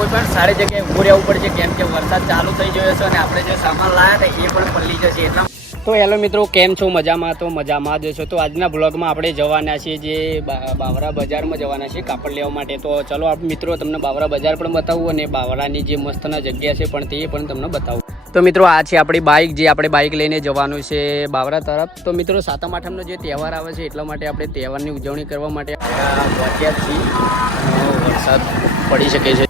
કોઈ પણ સારી જગ્યાએ ઊભું રહેવું પડશે, કેમ કે વરસાદ ચાલુ થઈ ગયો છે અને આપણે જે સામાન લાવ્યા હતા એ પણ પલળી જશે એટલા. તો હેલો મિત્રો, કેમ છો? મજામાં? તો મજામાં જ છો. તો આજના બ્લોગમાં આપણે જવાના છીએ જે બાવરા બજારમાં જવાના છીએ કાપડ લેવા માટે. તો ચલો આપણે મિત્રો તમને બાવરા બજાર પણ બતાવું અને બાવરાની જે મસ્તના જગ્યા છે પણ તે પણ તમને બતાવું. તો મિત્રો આ છે આપણી બાઇક, જે આપણે બાઇક લઈને જવાનું છે બાવરા તરફ. તો મિત્રો સાતમ આઠમનો જે તહેવાર આવે છે એટલા માટે આપણે તહેવારની ઉજવણી કરવા માટે પહોંચ્યા છીએ. વરસાદ પડી શકે છે.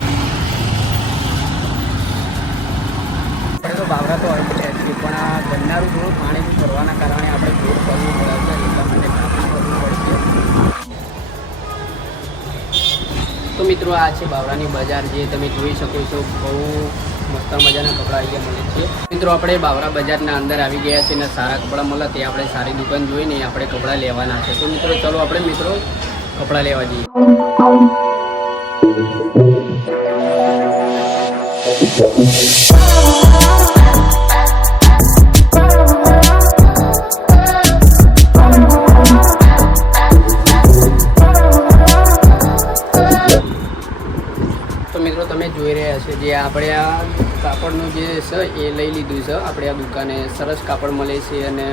આપણે તો બાવરા તો આવી ગયા છીએ, પણ આ ગન્નારું થોડું પાણી ભરવાના કારણે આપણે દૂર કરવું પડે છે, એટલા માટે કાપી કરવું પડશે. તો મિત્રો આ છે બાવરાની બજાર, જે તમે જોઈ શકો છો. બહુ મસ્ત મજાના કપડાં અહીંયા મળે છે. મિત્રો આપણે બાવરા બજારના અંદર આવી ગયા છે અને સારા કપડાં મળે તે આપણે સારી દુકાન જોઈને આપણે કપડાં લેવાના છે. તો મિત્રો ચલો આપણે મિત્રો કપડાં લેવા જઈએ. મિત્રો તમે જોઈ રહ્યા છો જે આપણે આ કાપડનું જે છે એ લઈ લીધું છે. આપણે આ દુકાને સરસ કાપડ મળે છે અને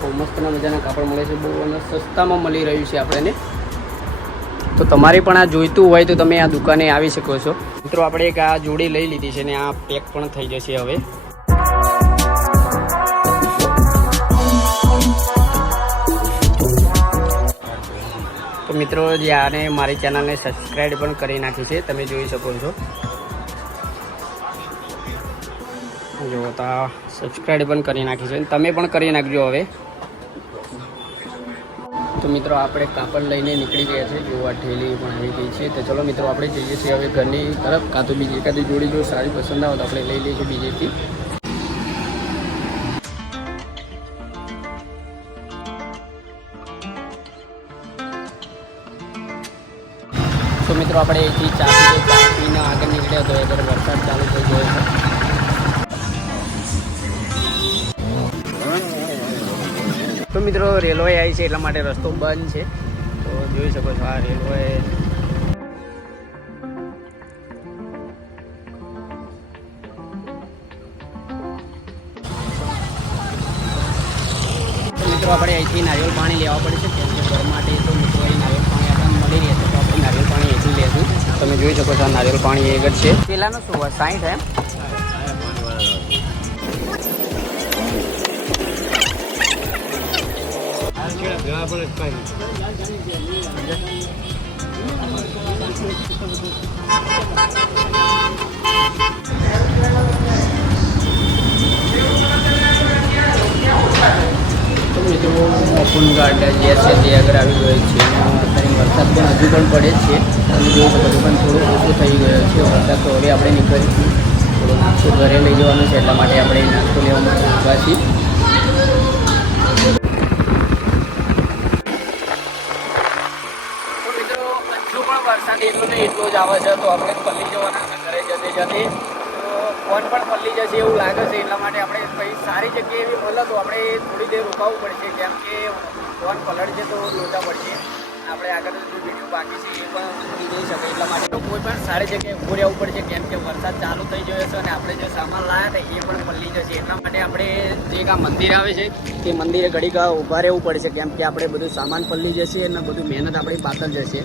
બહુ મસ્તના મજાના કાપડ મળે છે, બહુ અને સસ્તામાં મળી રહ્યું છે આપણને. તો તમારે પણ આ જોઈતું હોય તો તમે આ દુકાને આવી શકો છો. મિત્રો આપણે એક આ જોડી લઈ લીધી છે ને આ પેક પણ થઈ જશે હવે. તો મિત્રો જે આને મારી ચેનલને સબસ્ક્રાઈબ પણ કરી નાખી છે, તમે જોઈ શકો છો. જો તો સબસ્ક્રાઈબ પણ કરી નાખી છે, તમે પણ કરી નાખજો હવે. તો મિત્રો આપણે કાપડ લઈને નીકળી ગયા છે. જો આ ઠેલી પણ આવી ગઈ છે. તો ચલો મિત્રો આપણે જઈએ છીએ હવે ઘરની તરફ. કાં તો બીજી એકાદી જોડી જો સારી પસંદ આવે તો આપણે લઈ લઈશું બીજેથી. તો મિત્રો આપણે અહીંથી ચા પીને આગળ નીકળ્યા હતો, અત્યારે વરસાદ ચાલુ થઈ ગયો છે. તો મિત્રો રેલવે આવી છે એટલા માટે રસ્તો બંધ છે. તો જોઈ શકો છો આ રેલવે. તો મિત્રો આપણે અહીંથી નારિયેળ પાણી લેવા પડે છે, કેમ કે ઘર માટે. તો મિત્રો અહીં નારિયેળ પાણી આપણને મળી રહે છે, તો આપણે નારિયેળ પાણી અહીંથી લેશું. તમે જોઈ શકો છો આ નારિયેળ પાણી એક જ છે. પેલાનો શું હોય 60 એમ? તો મિત્રો ઓપન ગાર્ડન જે છે તે આગળ આવી ગયો છે. અત્યારે વરસાદ પણ હજુ પણ પડે જ છે, તમે જોઈ શકો છો, પણ થોડો ઓછો થઈ ગયો છે વરસાદ. તો હવે આપણે નીકળીશું, થોડો નાસ્તો ઘરે લઈ જવાનું છે એટલા માટે આપણે નાસ્તો લેવા માટે ઊભા છીએ. તો મિત્રો હજુ પણ વરસાદ એટલો ને એટલો જ આવે છે, તો આપણે પલ્લી જવાના છે ઘરે જતે જતે. ફોન પણ પલ્લી જશે એવું લાગે છે, એટલા માટે આપણે કંઈ સારી જગ્યાએ એવી મળે તો આપણે થોડી દેર રોકાવવું પડશે, કેમ કે ફોન પલળશે તો લોચા પડશે. આપણે આગળ જે વિડીયો બાકી છે એ પણ ઉતરી જઈ શકે, એટલા માટે તો કોઈ પણ સારી જગ્યાએ ઊભું રહેવું પડશે, કેમ કે વરસાદ ચાલુ થઈ ગયો છે અને આપણે જે સામાન લાવ્યા હતા એ પણ પલળી જશે. એટલા માટે આપણે જે આ મંદિર આવે છે તે મંદિરે ઘડીક ઊભા રહેવું પડશે, કેમ કે આપણે બધું સામાન પલળી જશે અને બધું મહેનત આપણી પાછળ જશે.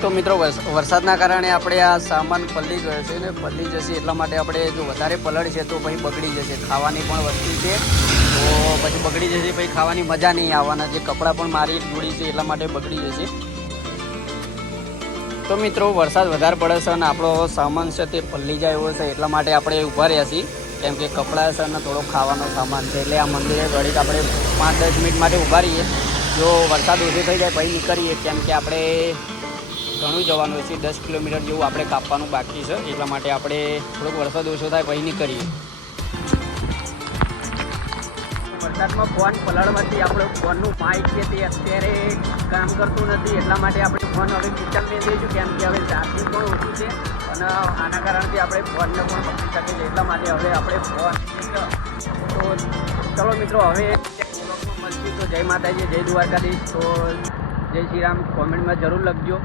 તો મિત્રો વરસાદના કારણે આપણે આ સામાન પલળી ગયો છે ને પલળી જશે, એટલા માટે આપણે જો વધારે પલળશે તો પછી બગડી જશે. ખાવાની પણ વસ્તુ છે તો પછી બગડી જશે, પછી ખાવાની મજા નહીં આવવાના. જે કપડાં પણ મારી જોડી છે એટલા માટે બગડી જશે. તો મિત્રો વરસાદ વધારે પડે છે અને આપણો સામાન છે તે પલળી જાય એવો છે, એટલા માટે આપણે ઊભા રહ્યા છીએ, કેમ કે કપડાં છે અને થોડો ખાવાનો સામાન છે. એટલે આ મંદિરે ઘડીક આપણે 5-10 મિનિટ માટે ઊભા રહીએ. જો વરસાદ ઓછો થઈ જાય પછી નીકળીએ, કેમ કે આપણે ઘણું જવાનું છે, 10 કિલોમીટર જેવું આપણે કાપવાનું બાકી છે, એટલા માટે આપણે થોડોક વરસાદ ઓછો થાય પછી નીકળીએ. વરસાદમાં ફોન પલળવાથી આપણો ફોનનું માઇક છે તે અત્યારે કામ કરતું નથી, એટલા માટે આપણે ફોન હવે કિચન લઈ દઈશું, કેમ કે હવે ચાર્જિંગ પણ ઓછું છે અને આના કારણથી આપણે ફોનને પણ પકડી શકીએ છીએ. એટલા માટે હવે આપણે ફોન. તો ચલો મિત્રો હવે મળશું. તો જય માતાજી, જય દ્વારકાધીશ. તો જય શ્રી રામ કોમેન્ટમાં જરૂર લખજો.